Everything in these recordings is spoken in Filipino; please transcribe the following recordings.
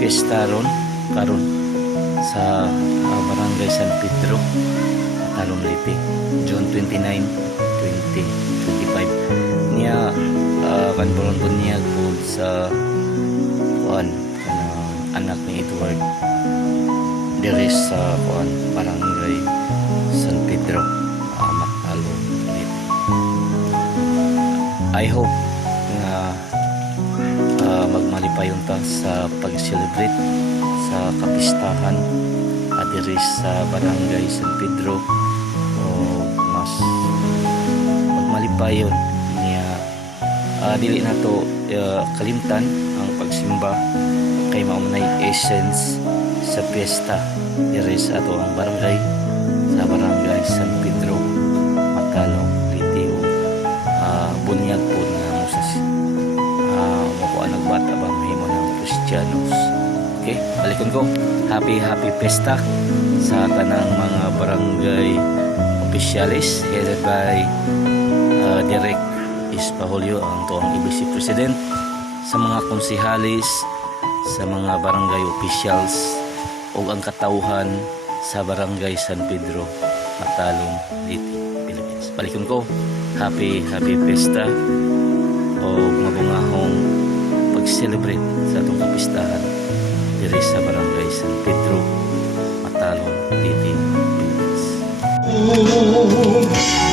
piyesta ron karon sa Barangay San Pedro, Matalom Leyte, June 29, 2025. Niya kanburon po niya po sa anak ni Edward diri sa Barangay San Pedro, Matalom Leyte. I hope na magmalipayon ta sa pag-celebrate sa kapistahan diri sa Barangay San Pedro, o mas magmalipayon niya. Dili na to kalimtan ang pagsimba kay maunay essence sa piyesta diri sa ato ang barangay, sa Barangay San Pedro, Matalom Leyte. Bunyag po na makuha nagbata ba mahimo ng Kristiyanos. Okay, balikon ko. Happy Pesta sa tanang mga barangay officialis headed by Derek Ispahulio, ang tuang IBC President, sa mga konsihalis, sa mga barangay officials o ang katauhan sa Barangay San Pedro, Matalom Leyte, Philippines. Balikon ko. Happy Pesta o mabungahong pag-celebrate sa atong kapistahan diri sa Barangay San Pedro, Matalom Leyte, Philippines.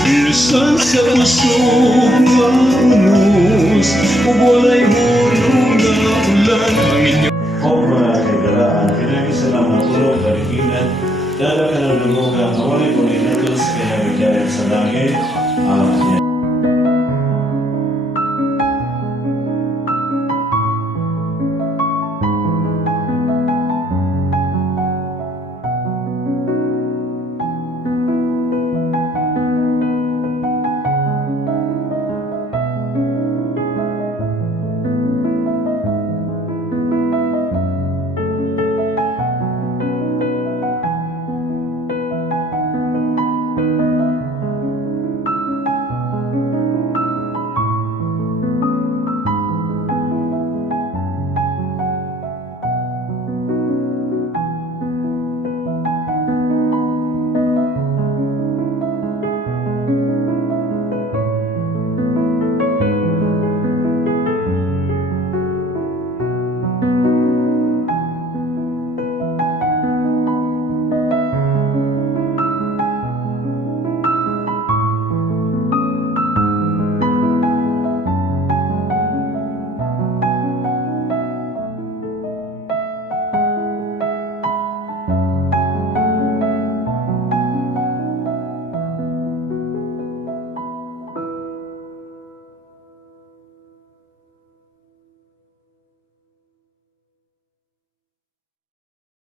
Bilisan sa usog nga unos, ug walay hulog na ulan ang inyo. O mga kagalaan, pinag-isa lang ang tulog, kalikinan, dala ka ng lumoga, mawalay kung inatos, pinag-igayat sa langit. Amen.